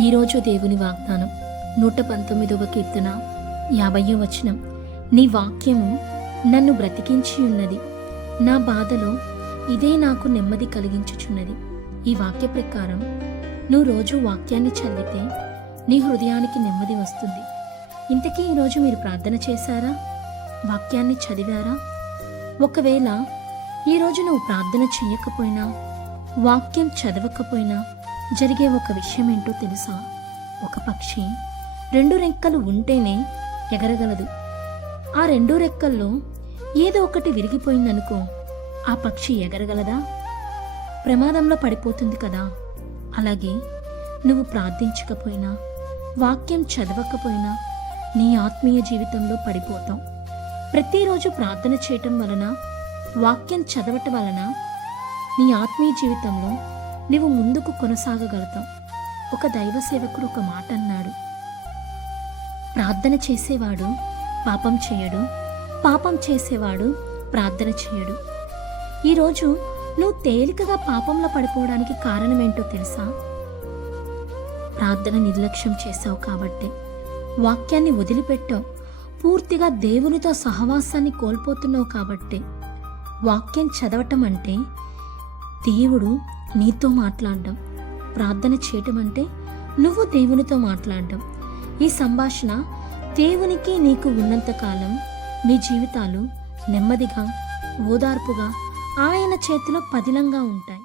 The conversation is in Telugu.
ఈరోజు దేవుని వాగ్దానం. నూట పంతొమ్మిదవ కీర్తన యాభయో వచనం. నీ వాక్యము నన్ను బ్రతికించి ఉన్నది. నా బాధలో ఇదే నాకు నెమ్మది కలిగించుచున్నది. ఈ వాక్య ప్రకారం నువ్వు రోజు వాక్యాన్ని చదివితే నీ హృదయానికి నెమ్మది వస్తుంది. ఇంతకీ ఈరోజు మీరు ప్రార్థన చేశారా? వాక్యాన్ని చదివారా? ఒకవేళ ఈరోజు నువ్వు ప్రార్థన చేయకపోయినా వాక్యం చదవకపోయినా జరిగే ఒక విషయం ఏంటో తెలుసా? ఒక పక్షి రెండు రెక్కలు ఉంటేనే ఎగరగలదు. ఆ రెండు రెక్కల్లో ఏదో ఒకటి విరిగిపోయిందనుకో ఆ పక్షి ఎగరగలదా? ప్రమాదంలో పడిపోతుంది కదా. అలాగే నువ్వు ప్రార్థించకపోయినా వాక్యం చదవకపోయినా నీ ఆత్మీయ జీవితంలో పడిపోతావు. ప్రతిరోజు ప్రార్థన చేయటం వలన వాక్యం చదవటం వలన నీ ఆత్మీయ జీవితంలో నువ్వు ముందుకు కొనసాగగలుగుతావు. ఒక దైవ సేవకుడు ఒక మాట అన్నాడు. ప్రార్థన చేసేవాడు పాపం చేయడు. పాపం చేసేవాడు ప్రార్థన చేయడు. ఈరోజు నువ్వు తేలికగా పాపంలో పడిపోవడానికి కారణమేంటో తెలుసా? ప్రార్థన నిర్లక్ష్యం చేశావు కాబట్టి వాక్యాన్ని వదిలిపెట్టావు. పూర్తిగా దేవునితో సహవాసాన్ని కోల్పోతున్నావు కాబట్టి వాక్యం చదవటం అంటే దేవుడు నీతో మాట్లాడడం ప్రార్థన చేయటం అంటే నువ్వు దేవునితో మాట్లాడడం. ఈ సంభాషణ దేవునికి నీకు ఉన్నంతకాలం మీ జీవితాలు నెమ్మదిగా ఓదార్పుగా ఆయన చేతిలో పదిలంగా ఉంటాయి.